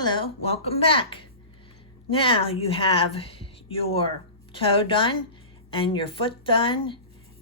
Hello, welcome back. Now you have your toe done and your foot done,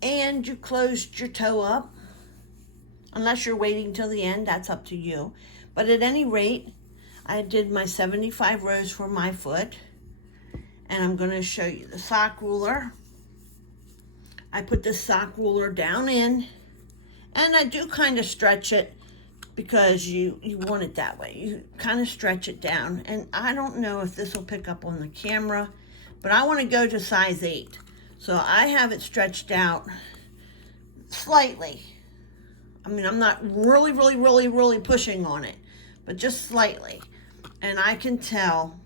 and you closed your toe up. Unless you're waiting till the end, that's up to you. But at any rate, I did my 75 rows for my foot, and I'm going to show you the sock ruler. I put the sock ruler down in, and I do kind of stretch it because you want it that way. You kind of stretch it down, and I don't know if this will pick up on the camera, but I want to go to size 8. So I have it stretched out slightly. I mean, I'm not really pushing on it, but just slightly. And I can tell,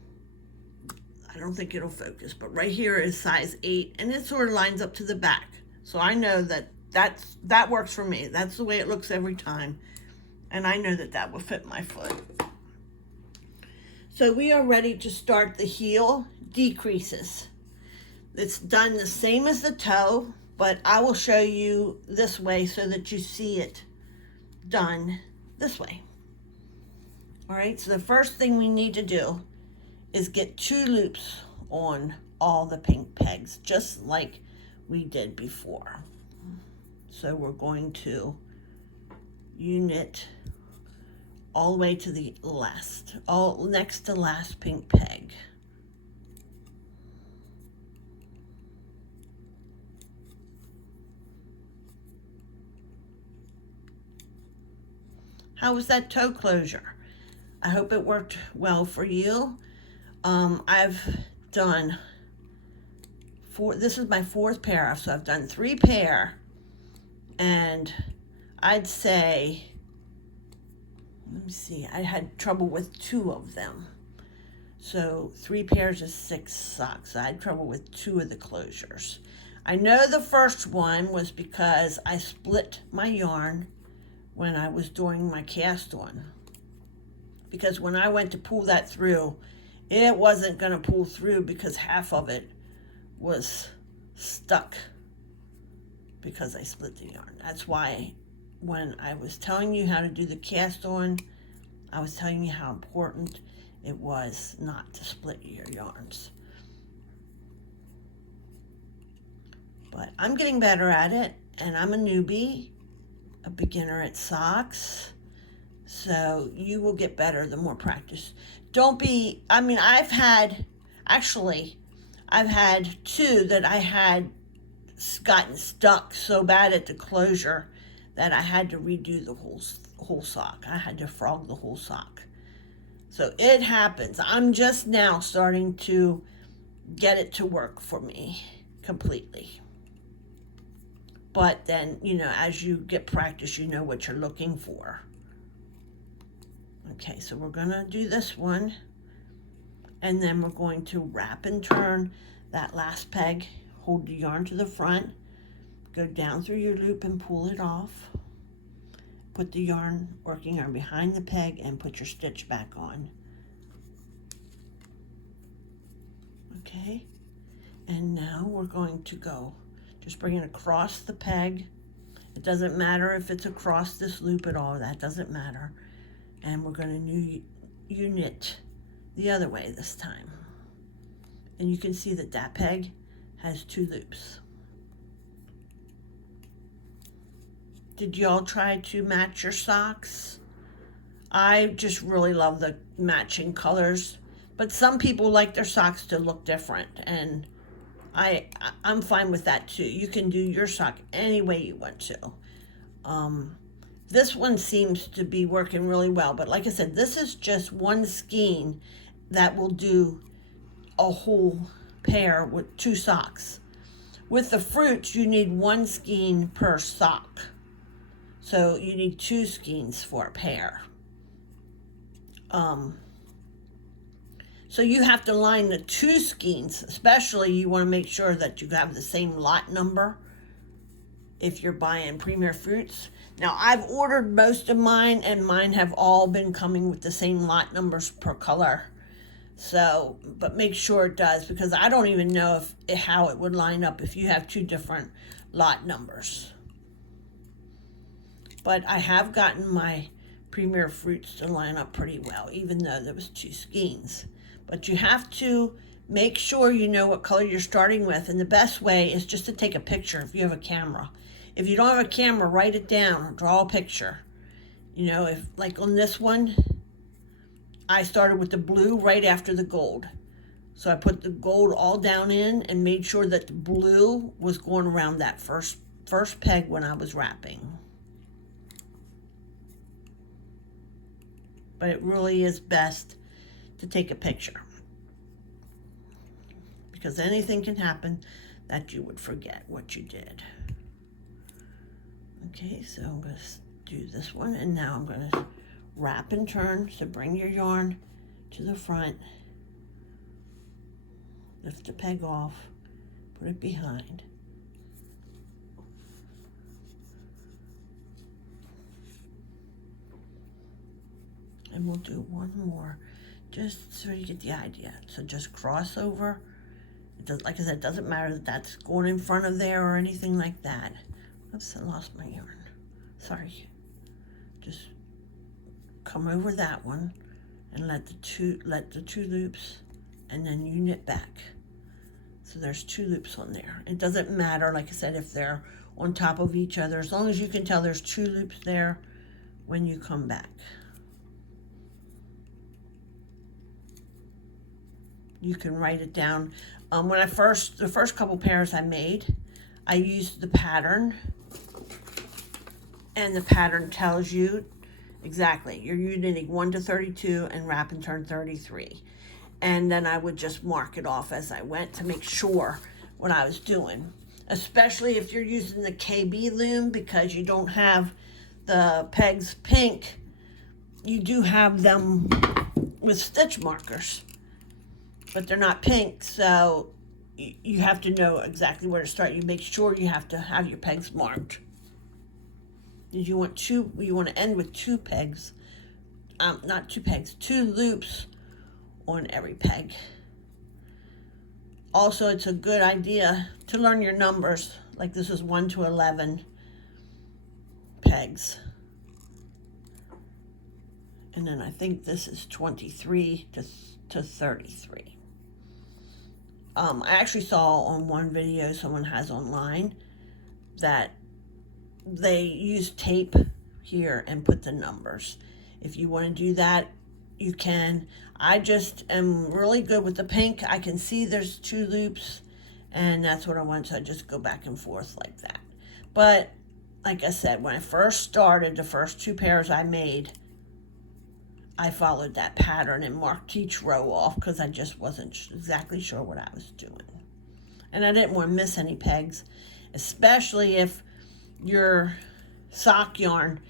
I don't think it'll focus, but right here is size 8, and it sort of lines up to the back. So I know that works for me. That's the way it looks every time. And I know that will fit my foot. So we are ready to start the heel decreases. It's done the same as the toe, but I will show you this way so that you see it done this way. All right, so the first thing we need to do is get 2 loops on all the pink pegs, just like we did before. So we're going to unit all the way to the last, next to last pink peg. How was that toe closure? I hope it worked well for you. I've done this is my 4th pair, so I've done 3 pair, and I'd say, let me see, I had trouble with 2 of them. So 3 pairs of 6 socks. I had trouble with 2 of the closures. I know the first one was because I split my yarn when I was doing my cast on. Because when I went to pull that through, it wasn't going to pull through because half of it was stuck because I split the yarn. That's why when I was telling you how to do the cast on, I was telling you how important it was not to split your yarns. But I'm getting better at it, and I'm a newbie, a beginner at socks. So you will get better the more practice. I've had 2 that I had gotten stuck so bad at the closure that I had to redo the whole sock. I had to frog the whole sock. So it happens. I'm just now starting to get it to work for me completely. But then, as you get practice, you know what you're looking for. Okay, so we're going to do this one, and then we're going to wrap and turn that last peg, hold the yarn to the front, go down through your loop and pull it off, put the working yarn behind the peg, and put your stitch back on. Okay, and now we're going to go, just bring it across the peg. It doesn't matter if it's across this loop at all, that doesn't matter. And we're going to unit the other way this time. And you can see that peg has 2 loops. Did y'all try to match your socks? I just really love the matching colors, but some people like their socks to look different, and I'm fine with that too. You can do your sock any way you want to. This one seems to be working really well, but like I said, this is just one skein that will do a whole pair with 2 socks. With the fruits, you need 1 skein per sock. So you need 2 skeins for a pair. So you have to line the 2 skeins, especially you want to make sure that you have the same lot number if you're buying Premier Fruits. Now, I've ordered most of mine, and mine have all been coming with the same lot numbers per color. So, but make sure it does, because I don't even know how it would line up if you have 2 different lot numbers. But I have gotten my Premier Fruits to line up pretty well, even though there was 2 skeins. But you have to make sure you know what color you're starting with, and the best way is just to take a picture if you have a camera. If you don't have a camera, write it down or draw a picture. You know, if like on this one, I started with the blue right after the gold. So I put the gold all down in and made sure that the blue was going around that first peg when I was wrapping. But it really is best to take a picture, because anything can happen that you would forget what you did. Okay, so I'm going to do this one, and now I'm going to wrap and turn. So bring your yarn to the front, lift the peg off, put it behind. And we'll do one more, just so you get the idea. So just cross over. It does, like I said, it doesn't matter that that's going in front of there or anything like that. Oops, I lost my yarn. Sorry. Just come over that one and let the two loops, and then you knit back. So there's 2 loops on there. It doesn't matter, like I said, if they're on top of each other, as long as you can tell there's 2 loops there when you come back. You can write it down. When the first couple pairs I made, I used the pattern, and the pattern tells you exactly, you're knitting 1 to 32 and wrap and turn 33. And then I would just mark it off as I went to make sure what I was doing. Especially if you're using the KB loom, because you don't have the pegs pink, you do have them with stitch markers, but they're not pink, so you have to know exactly where to start. You make sure you have to have your pegs marked. You want to end with 2 pegs, not 2 pegs, 2 loops on every peg. Also, it's a good idea to learn your numbers. Like this is 1 to 11 pegs. And then I think this is 23 to 33. I actually saw on one video someone has online that they use tape here and put the numbers. If you want to do that, you can. I just am really good with the pink. I can see there's 2 loops, and that's what I want, so I just go back and forth like that. But like I said, when I first started, the first 2 pairs I made, I followed that pattern and marked each row off, because I just wasn't exactly sure what I was doing. And I didn't want to miss any pegs, especially if your sock yarn,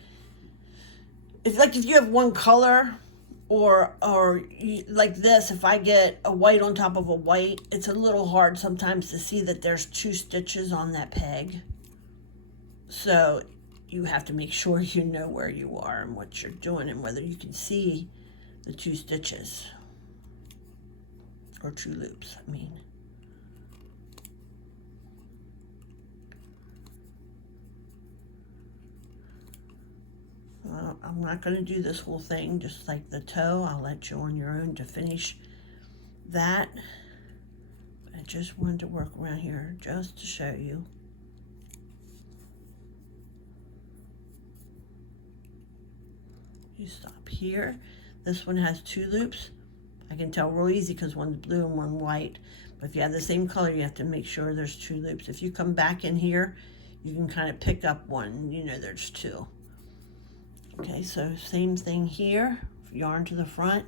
it's like if you have one color, or like this, if I get a white on top of a white, it's a little hard sometimes to see that there's 2 stitches on that peg. So you have to make sure you know where you are and what you're doing, and whether you can see the 2 stitches, or 2 loops, I mean. Well, I'm not going to do this whole thing just like the toe. I'll let you on your own to finish that. But I just wanted to work around here just to show you. You stop here. This one has 2 loops. I can tell real easy because one's blue and one white. But if you have the same color, you have to make sure there's 2 loops. If you come back in here, you can kind of pick up one. You know there's 2. Okay, so same thing here. Yarn to the front.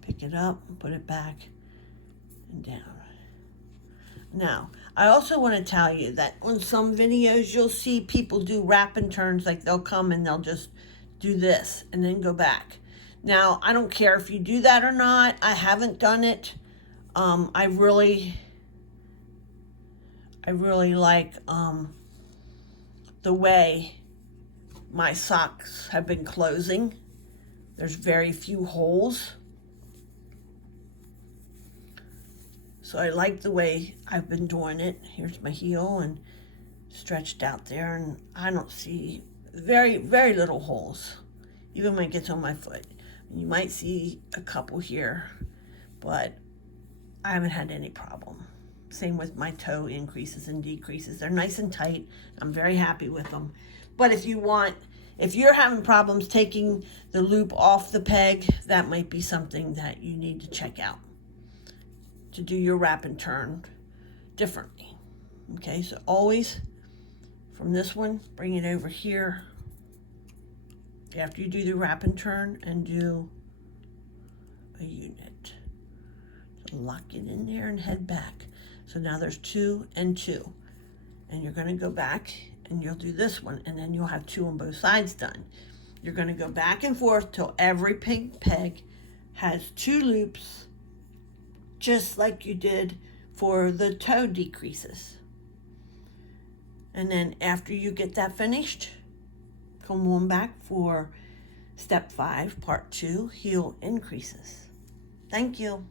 Pick it up, put it back, and down. Now, I also want to tell you that on some videos, you'll see people do wrap and turns, like they'll come and they'll just do this and then go back. Now, I don't care if you do that or not. I haven't done it. I really like the way my socks have been closing. There's very few holes. So I like the way I've been doing it. Here's my heel and stretched out there, and I don't see very little holes. even when it gets on my foot. You might see a couple here, but I haven't had any problem. Same with my toe increases and decreases. They're nice and tight. I'm very happy with them. But if you're having problems taking the loop off the peg, that might be something that you need to check out to do your wrap and turn differently. Okay, so always from this one, bring it over here. After you do the wrap and turn, and do a unit. So lock it in there and head back. So now there's 2 and 2. And you're going to go back and you'll do this one, and then you'll have 2 on both sides done. You're going to go back and forth till every peg has 2 loops, just like you did for the toe decreases. And then after you get that finished, come on back for step 5, part 2, heel increases. Thank you.